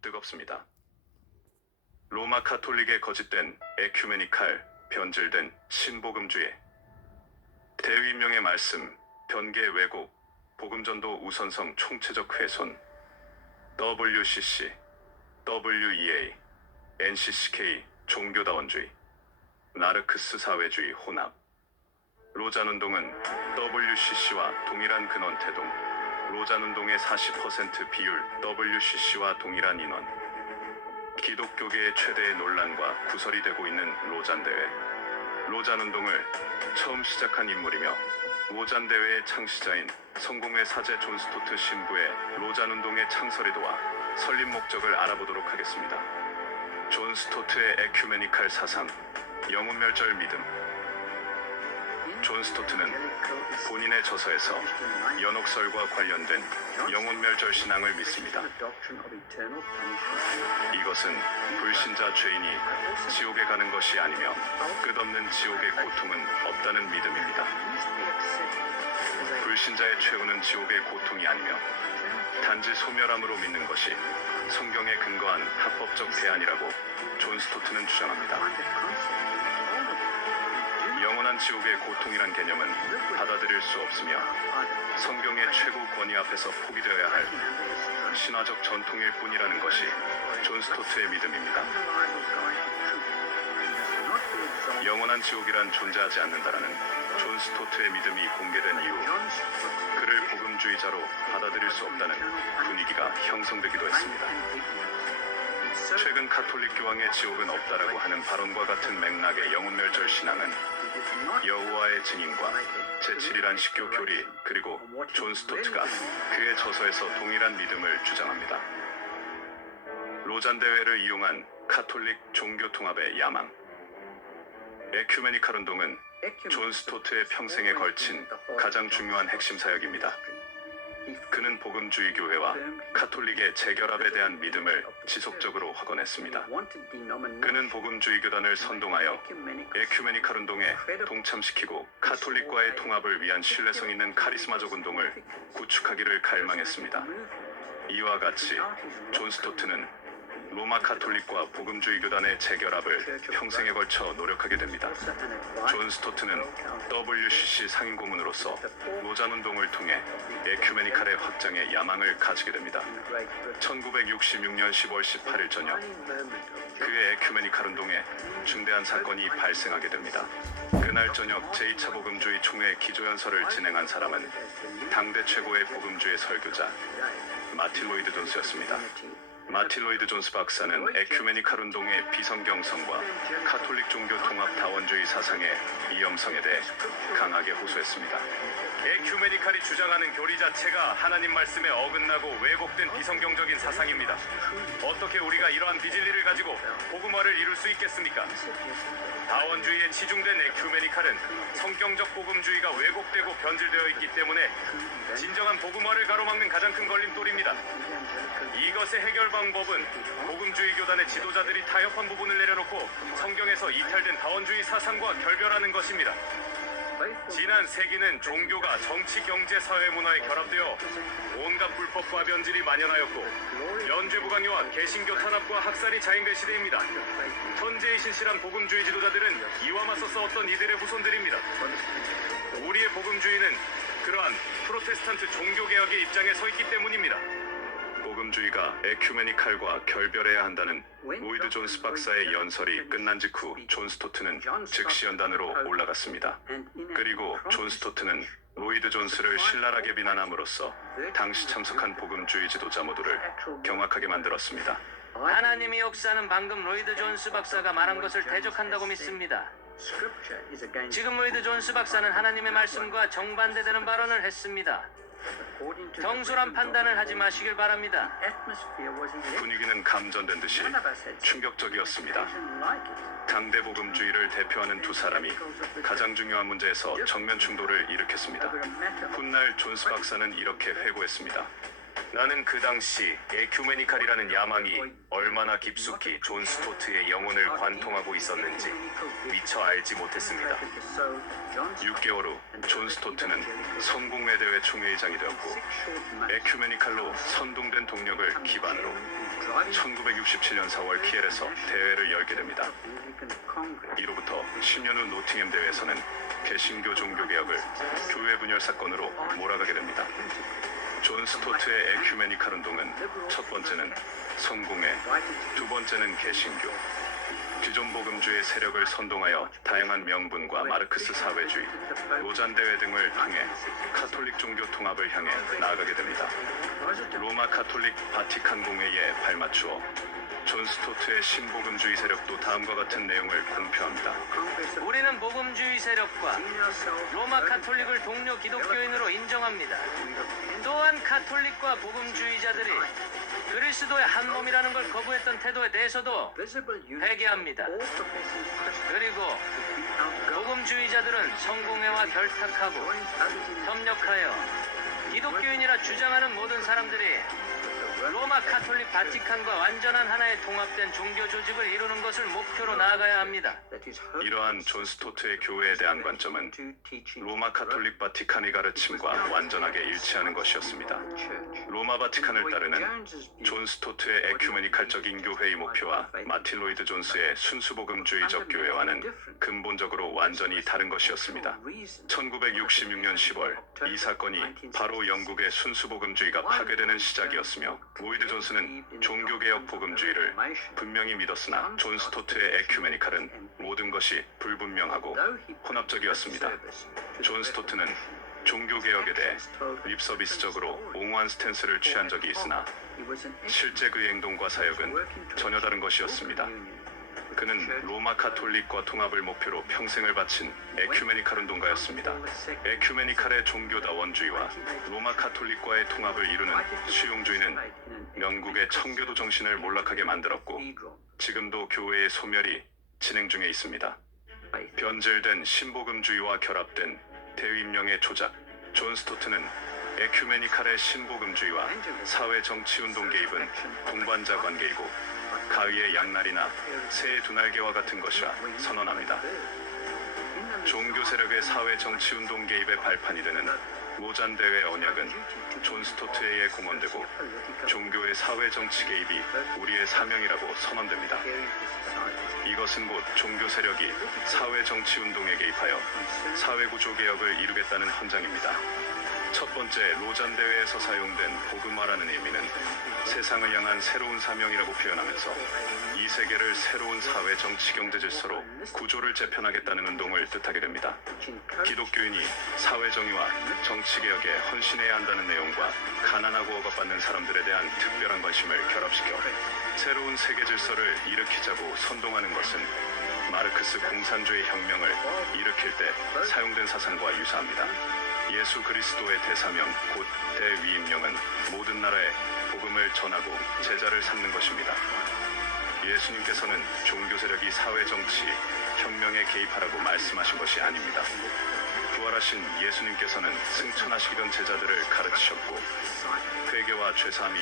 뜨겁습니다. 로마 카톨릭의 거짓된 에큐메니칼, 변질된 신복음주의, 대위명의 말씀, 변개 왜곡, 복음전도 우선성 총체적 훼손, WCC, WEA, NCCK 종교다원주의, 나르크스 사회주의 혼합. 로잔운동은 WCC와 동일한 근원 태동, 로잔운동의 40% 비율, WCC와 동일한 인원, 기독교계의 최대의 논란과 구설이 되고 있는 로잔대회. 로잔운동을 처음 시작한 인물이며 로잔대회의 창시자인 성공회 사제 존 스토트 신부의 로잔운동의 창설에 도와 설립 목적을 알아보도록 하겠습니다. 존 스토트의 에큐메니칼 사상, 영혼멸절 믿음. 존 스토트는 본인의 저서에서 연옥설과 관련된 영혼멸절 신앙을 믿습니다. 이것은 불신자 죄인이 지옥에 가는 것이 아니며 끝없는 지옥의 고통은 없다는 믿음입니다. 불신자의 최후는 지옥의 고통이 아니며 단지 소멸함으로 믿는 것이 성경에 근거한 합법적 대안이라고 존 스토트는 주장합니다. 영원한 지옥의 고통이란 개념은 받아들일 수 없으며 성경의 최고 권위 앞에서 포기되어야 할 신화적 전통일 뿐이라는 것이 존 스토트의 믿음입니다. 영원한 지옥이란 존재하지 않는다라는 존 스토트의 믿음이 공개된 이후 그를 복음주의자로 받아들일 수 없다는 분위기가 형성되기도 했습니다. 최근 카톨릭 교황의 지옥은 없다라고 하는 발언과 같은 맥락의 영혼멸절 신앙은 여호와의 증인과 제7일 안식교 교리 그리고 존 스토트가 그의 저서에서 동일한 믿음을 주장합니다. 로잔 대회를 이용한 카톨릭 종교 통합의 야망. 에큐메니칼 운동은 존 스토트의 평생에 걸친 가장 중요한 핵심 사역입니다. 그는 복음주의 교회와 카톨릭의 재결합에 대한 믿음을 지속적으로 확언했습니다. 그는 복음주의 교단을 선동하여 에큐메니칼 운동에 동참시키고 카톨릭과의 통합을 위한 신뢰성 있는 카리스마적 운동을 구축하기를 갈망했습니다. 이와 같이 존 스토트는 로마 카톨릭과 복음주의 교단의 재결합을 평생에 걸쳐 노력하게 됩니다. 존 스토트는 WCC 상임 고문으로서 로잔운동을 통해 에큐메니칼의 확장에 야망을 가지게 됩니다. 1966년 10월 18일 저녁, 그의 에큐메니칼 운동에 중대한 사건이 발생하게 됩니다. 그날 저녁 제2차 복음주의 총회 기조연설을 진행한 사람은 당대 최고의 복음주의 설교자 마틴 로이드 존스였습니다. 마틴 로이드 존스 박사는 에큐메니칼 운동의 비성경성과 카톨릭 종교 통합 다원주의 사상의 위험성에 대해 강하게 호소했습니다. 에큐메니칼이 주장하는 교리 자체가 하나님 말씀에 어긋나고 왜곡된 비성경적인 사상입니다. 어떻게 우리가 이러한 비진리를 가지고 복음화를 이룰 수 있겠습니까? 다원주의에 치중된 에큐메니칼은 성경적 복음주의가 왜곡되고 변질되어 있기 때문에 진정한 복음화를 가로막는 가장 큰 걸림돌입니다. 이것의 해결 방법은 복음주의 교단의 지도자들이 타협한 부분을 내려놓고 성경에서 이탈된 다원주의 사상과 결별하는 것입니다. 지난 세기는 종교가 정치, 경제, 사회, 문화에 결합되어 온갖 불법과 변질이 만연하였고 연죄부강요와 개신교 탄압과 학살이 자행된 시대입니다. 현재의 신실한 복음주의 지도자들은 이와 맞서 싸웠던 이들의 후손들입니다. 우리의 복음주의는 그러한 프로테스탄트 종교개혁의 입장에 서 있기 때문입니다. 복음주의가 에큐메니칼과 결별해야 한다는 로이드 존스 박사의 연설이 끝난 직후 존 스토트는 즉시 연단으로 올라갔습니다. 그리고 존 스토트는 로이드 존스를 신랄하게 비난함으로써 당시 참석한 복음주의 지도자 모두를 경악하게 만들었습니다. 하나님의 역사는 방금 로이드 존스 박사가 말한 것을 대적한다고 믿습니다. 지금 로이드 존스 박사는 하나님의 말씀과 정반대되는 발언을 했습니다. 경솔한 판단을 하지 마시길 바랍니다. 분위기는 감전된 듯이 충격적이었습니다. 당대 복음주의를 대표하는 두 사람이 가장 중요한 문제에서 정면 충돌을 일으켰습니다. 훗날 존스 박사는 이렇게 회고했습니다. 나는 그 당시 에큐메니칼이라는 야망이 얼마나 깊숙이 존 스토트의 영혼을 관통하고 있었는지 미처 알지 못했습니다. 6개월 후 존 스토트는 성공회대회 총회의장이 되었고 에큐메니칼로 선동된 동력을 기반으로 1967년 4월 키엘에서 대회를 열게 됩니다. 이로부터 10년 후 노팅엄 대회에서는 개신교 종교개혁을 교회 분열 사건으로 몰아가게 됩니다. 존 스토트의 에큐메니칼 운동은 첫 번째는 성공회, 두 번째는 개신교, 기존 복음주의 세력을 선동하여 다양한 명분과 마르크스 사회주의, 로잔 대회 등을 통해 카톨릭 종교 통합을 향해 나아가게 됩니다. 로마 카톨릭 바티칸 공회에 발맞추어 존 스토트의 신복음주의 세력도 다음과 같은 내용을 공표합니다. 우리는 복음주의 세력과 로마 카톨릭을 동료 기독교인으로 인정합니다. 또한 카톨릭과 복음주의자들이 그리스도의 한 몸이라는 걸 거부했던 태도에 대해서도 회개합니다. 그리고 복음주의자들은 성공회와 결탁하고 협력하여 기독교인이라 주장하는 모든 사람들이 로마 카톨릭 바티칸과 완전한 하나의 통합된 종교 조직을 이루는 것을 목표로 나아가야 합니다. 이러한 존 스토트의 교회에 대한 관점은 로마 카톨릭 바티칸의 가르침과 완전하게 일치하는 것이었습니다. 로마 바티칸을 따르는 존 스토트의 에큐메니칼적 인교회의 목표와 마틴 로이드 존스의 순수복음주의적 교회와는 근본적으로 완전히 다른 것이었습니다. 1966년 10월 이 사건이 바로 영국의 순수복음주의가 파괴되는 시작이었으며 로이드 존스는 종교개혁 복음주의를 분명히 믿었으나 존 스토트의 에큐메니칼은 모든 것이 불분명하고 혼합적이었습니다. 존 스토트는 종교개혁에 대해 립서비스적으로 옹호한 스탠스를 취한 적이 있으나 실제 그의 행동과 사역은 전혀 다른 것이었습니다. 그는 로마 카톨릭과 통합을 목표로 평생을 바친 에큐메니칼 운동가였습니다. 에큐메니칼의 종교다원주의와 로마 카톨릭과의 통합을 이루는 수용주의는 영국의 청교도 정신을 몰락하게 만들었고 지금도 교회의 소멸이 진행 중에 있습니다. 변질된 신복음주의와 결합된 대위명의 조작. 존 스토트는 에큐메니칼의 신복음주의와 사회정치운동 개입은 동반자 관계이고 가위의 양날이나 새의 두 날개와 같은 것이라 선언합니다. 종교 세력의 사회정치운동 개입의 발판이 되는 로잔 대회 언약은 존 스토트에 의해 공언되고 종교의 사회정치 개입이 우리의 사명이라고 선언됩니다. 이것은 곧 종교 세력이 사회정치운동에 개입하여 사회구조 개혁을 이루겠다는 헌장입니다. 첫 번째 로잔 대회에서 사용된 복음화라는 의미는 세상을 향한 새로운 사명이라고 표현하면서 이 세계를 새로운 사회 정치 경제 질서로 구조를 재편하겠다는 운동을 뜻하게 됩니다. 기독교인이 사회 정의와 정치 개혁에 헌신해야 한다는 내용과 가난하고 억압받는 사람들에 대한 특별한 관심을 결합시켜 새로운 세계 질서를 일으키자고 선동하는 것은 마르크스 공산주의 혁명을 일으킬 때 사용된 사상과 유사합니다. 예수 그리스도의 대사명 곧 대위임령은 모든 나라에 복음을 전하고 제자를 삼는 것입니다. 예수님께서는 종교 세력이 사회 정치 혁명에 개입하라고 말씀하신 것이 아닙니다. 부활하신 예수님께서는 승천하시던 제자들을 가르치셨고 회개와 죄사함이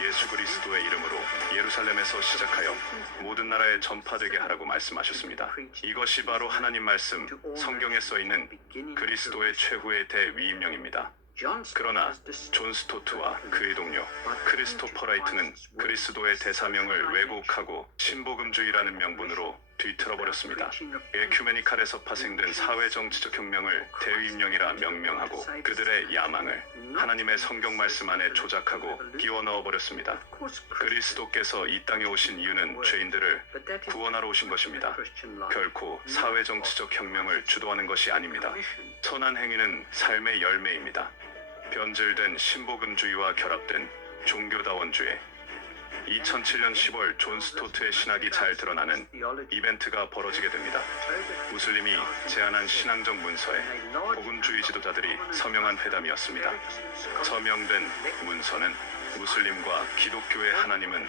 예수 그리스도의 이름으로 예루살렘에서 시작하여 모든 나라에 전파되게 하라고 말씀하셨습니다. 이것이 바로 하나님 말씀 성경에 써있는 그리스도의 최후의 대위임령입니다. 그러나 존 스토트와 그의 동료 크리스토퍼 라이트는 그리스도의 대사명을 왜곡하고 신복음주의라는 명분으로 뒤틀어버렸습니다. 에큐메니칼에서 파생된 사회정치적 혁명을 대위임령이라 명명하고 그들의 야망을 하나님의 성경 말씀 안에 조작하고 끼워 넣어버렸습니다. 그리스도께서 이 땅에 오신 이유는 죄인들을 구원하러 오신 것입니다. 결코 사회정치적 혁명을 주도하는 것이 아닙니다. 선한 행위는 삶의 열매입니다. 변질된 신복음주의와 결합된 종교다원주의. 2007년 10월 존 스토트의 신학이 잘 드러나는 이벤트가 벌어지게 됩니다. 무슬림이 제안한 신앙적 문서에 복음주의 지도자들이 서명한 회담이었습니다. 서명된 문서는 무슬림과 기독교의 하나님은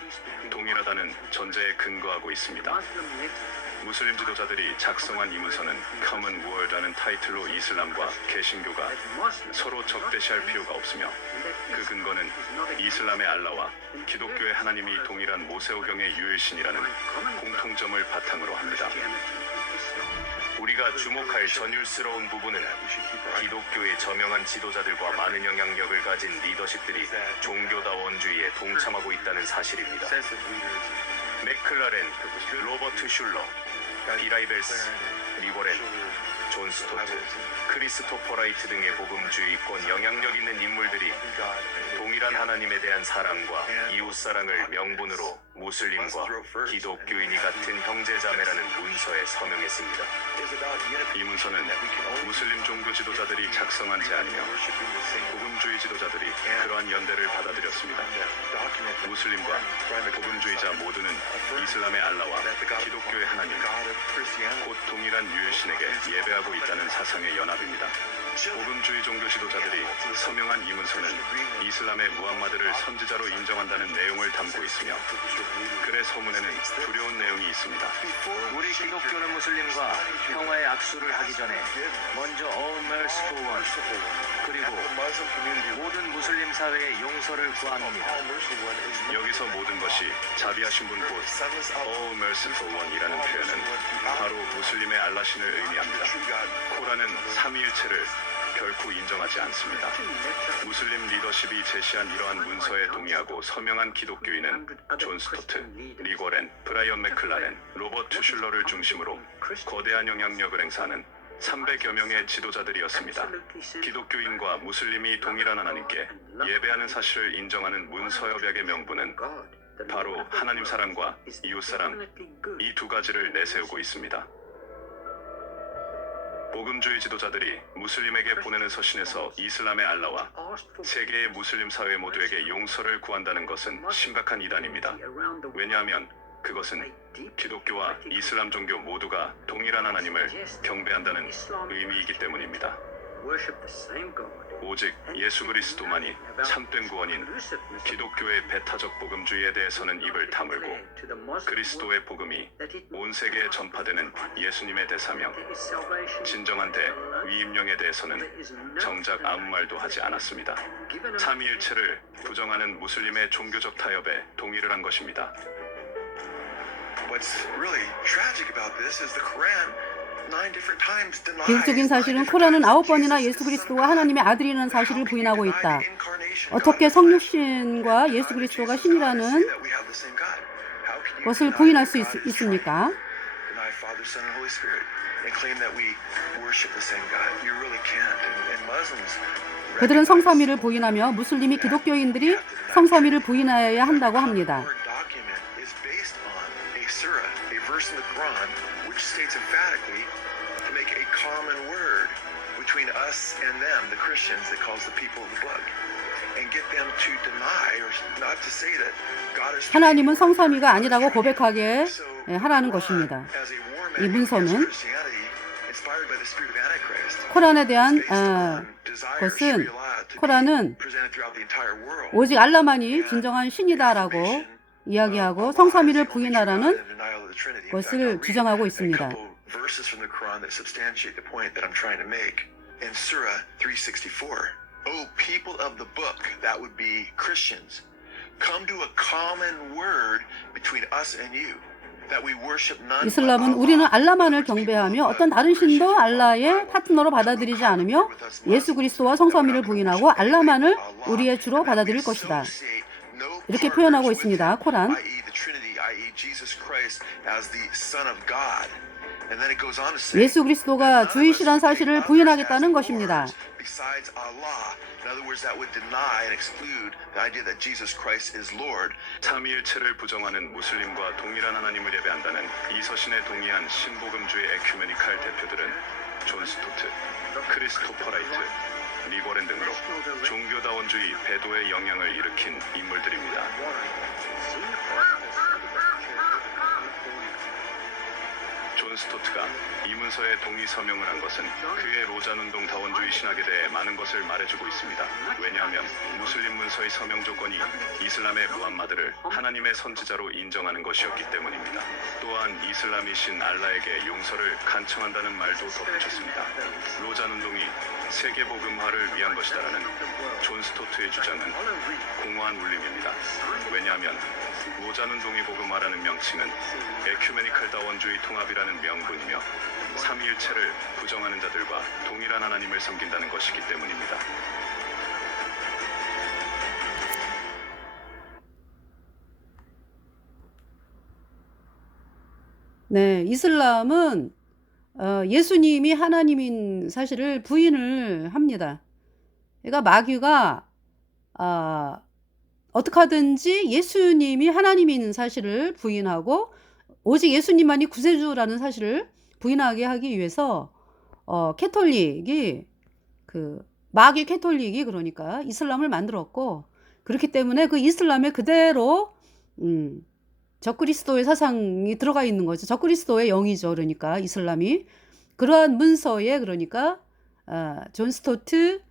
동일하다는 전제에 근거하고 있습니다. 무슬림 지도자들이 작성한 이 문서는 Common World라는 타이틀로 이슬람과 개신교가 서로 적대시할 필요가 없으며 그 근거는 이슬람의 알라와 기독교의 하나님이 동일한 모세오경의 유일신이라는 공통점을 바탕으로 합니다. 우리가 주목할 전율스러운 부분은 기독교의 저명한 지도자들과 많은 영향력을 가진 리더십들이 종교다원주의에 동참하고 있다는 사실입니다. 맥클라렌, 로버트 슐러, 비라이벨스, 리버렌, 존 스토트, 크리스토퍼 라이트 등의 복음주의권 영향력 있는 인물들이 동일한 하나님에 대한 사랑과 이웃사랑을 명분으로 무슬림과 기독교인이 같은 형제자매라는 문서에 서명했습니다. 이 문서는 무슬림 종교 지도자들이 작성한 제안이며 복음주의 지도자들이 그러한 연대를 받아들였습니다. 무슬림과 복음주의자 모두는 이슬람의 알라와 기독교의 하나님, 곧 동일한 유일신에게 예배하고 있다는 사상의 연합입니다. 복음주의 종교 지도자들이 서명한 이 문서는 이슬람의 무함마드를 선지자로 인정한다는 내용을 담고 있으며 글의 서문에는 두려운 내용이 있습니다. 우리 기독교는 무슬림과 평화의 악수를 하기 전에 먼저 All Merciful One 그리고 모든 무슬림 사회의 용서를 구합니다. 여기서 모든 것이 자비하신 분 곧 All Merciful One이라는 표현은 바로 무슬림의 알라신을 의미합니다. 코란은 삼위일체를 결코 인정하지 않습니다. 무슬림 리더십이 제시한 이러한 문서에 동의하고 서명한 기독교인은 존 스토트, 리거렌, 브라이언 맥클라렌, 로버트 슐러를 중심으로 거대한 영향력을 행사하는 300여 명의 지도자들이었습니다. 기독교인과 무슬림이 동일한 하나님께 예배하는 사실을 인정하는 문서협약의 명분은 바로 하나님 사랑과 이웃 사랑, 이 두 가지를 내세우고 있습니다. 복음주의 지도자들이 무슬림에게 보내는 서신에서 이슬람의 알라와 세계의 무슬림 사회 모두에게 용서를 구한다는 것은 심각한 이단입니다. 왜냐하면 그것은 기독교와 이슬람 종교 모두가 동일한 하나님을 경배한다는 의미이기 때문입니다. 오직 예수 그리스도만이 참된 구원인 기독교의 배타적 복음주의에 대해서는 입을 다물고 그리스도의 복음이 온 세계에 전파되는 예수님의 대사며 진정한 대위임령에 대해서는 정작 아무 말도 하지 않았습니다. 삼위일체를 부정하는 무슬림의 종교적 타협에 동의를 한 것입니다. 기록적인 사실은 코란은 9번이나 예수 그리스도가 하나님의 아들이라는 사실을 부인하고 있다. 어떻게 성육신과 예수 그리스도가 신이라는 것을 부인할 수 있습니까? 그들은 성삼위를 부인하며 무슬림이 기독교인들이 성삼위를 부인해야 한다고 합니다. States emphatically to make a common word between us and them, the Christians that calls the people of the book, and get them to deny or not to say that God is. 하나님은 성삼위가 아니라고 고백하게 하라는 것입니다. 이 문서는 코란에 대한 것은 코란은 오직 알라만이 진정한 신이다라고 이야기하고 성삼위를 부인하라는 것을 주장하고 있습니다. 이슬람은 우리는 알라만을 경배하며 어떤 다른 신도 알라의 파트너로 받아들이지 않으며 예수 그리스도와 성삼위를 부인하고 알라만을 우리의 주로 받아들일 것이다. 이렇게 표현하고 있습니다. 코란. 예수 그리스도가 주이시란 사실을 부인하겠다는 것입니다. 삼위일체를 부정하는 무슬림과 동일한 하나님을 예배한다는 이 서신에 동의한 신복음주의 에큐메니칼 대표들은 존 스토트, 크리스토퍼 라이트, 리버렌 등으로 종교다원주의 배도의 영향을 일으킨 인물들입니다. 존 존 스토트가 이 문서에 동의 서명을 한 것은 그의 로잔운동 다원주의 신학에 대해 많은 것을 말해주고 있습니다. 왜냐하면 무슬림 문서의 서명 조건이 이슬람의 무함마드를 하나님의 선지자로 인정하는 것이었기 때문입니다. 또한 이슬람이 신 알라에게 용서를 간청한다는 말도 덧붙였습니다. 로잔운동이 세계복음화를 위한 것이다라는 존 스토트의 주장은 공허한 울림입니다. 왜냐하면 로잔운동의 복음화라는 명칭은 에큐메니칼 다원주의 통합이라는 명분이며 삼위일체를 부정하는 자들과 동일한 하나님을 섬긴다는 것이기 때문입니다. 네, 이슬람은 예수님이 하나님인 사실을 부인을 합니다. 그러니까 마귀가 어떻게 하든지 예수님이 하나님인 사실을 부인하고 오직 예수님만이 구세주라는 사실을 부인하게 하기 위해서 캐톨릭이 마귀 캐톨릭이 그러니까 이슬람을 만들었고, 그렇기 때문에 그 이슬람에 그대로 적그리스도의 사상이 들어가 있는 거죠. 적그리스도의 영이죠. 그러니까 이슬람이 그러한 문서에 그러니까 존 스토트,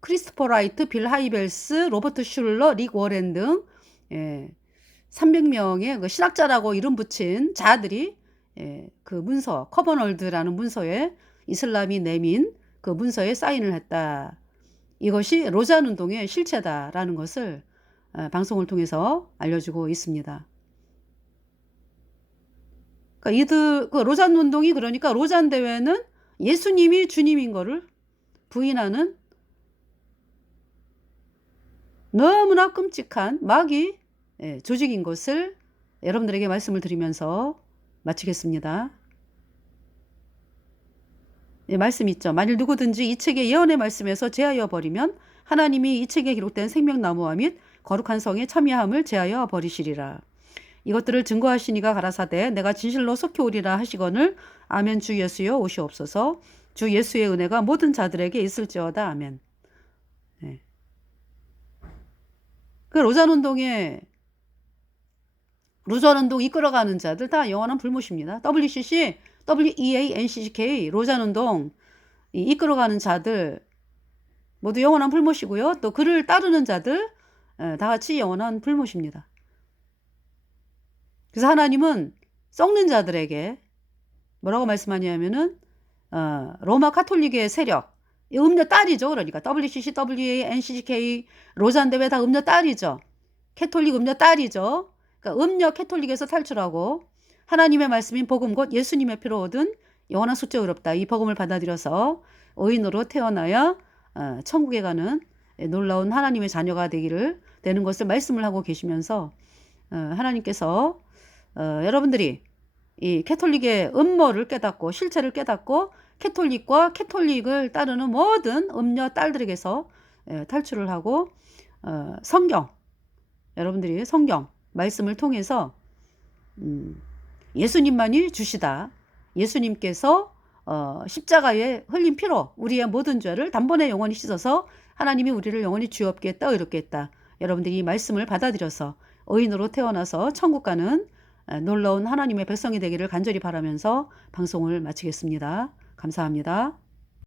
크리스토퍼 라이트, 빌 하이벨스, 로버트 슐러, 릭 워렌 등 300명의 그 신학자라고 이름 붙인 자들이 그 문서 커버널드라는 문서에 이슬람이 내민 그 문서에 사인을 했다. 이것이 로잔 운동의 실체다라는 것을 방송을 통해서 알려주고 있습니다. 그러니까 그 로잔 운동이 그러니까 로잔 대회는 예수님이 주님인 거를 부인하는 너무나 끔찍한 마귀 조직인 것을 여러분들에게 말씀을 드리면서 마치겠습니다. 말씀 있죠. 만일 누구든지 이 책의 예언의 말씀에서 제하여 버리면 하나님이 이 책에 기록된 생명나무와 및 거룩한 성에 참여함을 제하여 버리시리라. 이것들을 증거하시니가 가라사대 내가 진실로 속히 오리라 하시거늘 아멘. 주 예수여 오시옵소서. 주 예수의 은혜가 모든 자들에게 있을지어다. 아멘. 그 로잔 운동 이끌어가는 자들 다 영원한 불못입니다. WCC, WEA, NCCK, 로잔 운동 이끌어가는 자들 모두 영원한 불못이고요. 또 그를 따르는 자들 다 같이 영원한 불못입니다. 그래서 하나님은 썩는 자들에게 뭐라고 말씀하냐면은 로마 카톨릭의 세력, 음녀 딸이죠. 그러니까 WCC, WEA, NCCK, 로잔 대회 다 음녀 딸이죠. 캐톨릭 음녀 딸이죠. 그러니까 음녀 캐톨릭에서 탈출하고 하나님의 말씀인 복음 곧 예수님의 피로 얻은 영원한 속죄 의롭다. 이 복음을 받아들여서 의인으로 태어나야 천국에 가는 놀라운 하나님의 자녀가 되는 것을 말씀을 하고 계시면서 하나님께서 여러분들이 이 캐톨릭의 음모를 깨닫고 실체를 깨닫고 캐톨릭과 캐톨릭을 따르는 모든 음녀 딸들에게서 탈출을 하고 여러분들이 성경 말씀을 통해서 예수님만이 주시다. 예수님께서 십자가에 흘린 피로 우리의 모든 죄를 단번에 영원히 씻어서 하나님이 우리를 영원히 죄 없게 했다, 의롭게 했다. 여러분들이 이 말씀을 받아들여서 의인으로 태어나서 천국 가는 놀라운 하나님의 백성이 되기를 간절히 바라면서 방송을 마치겠습니다. 감사합니다.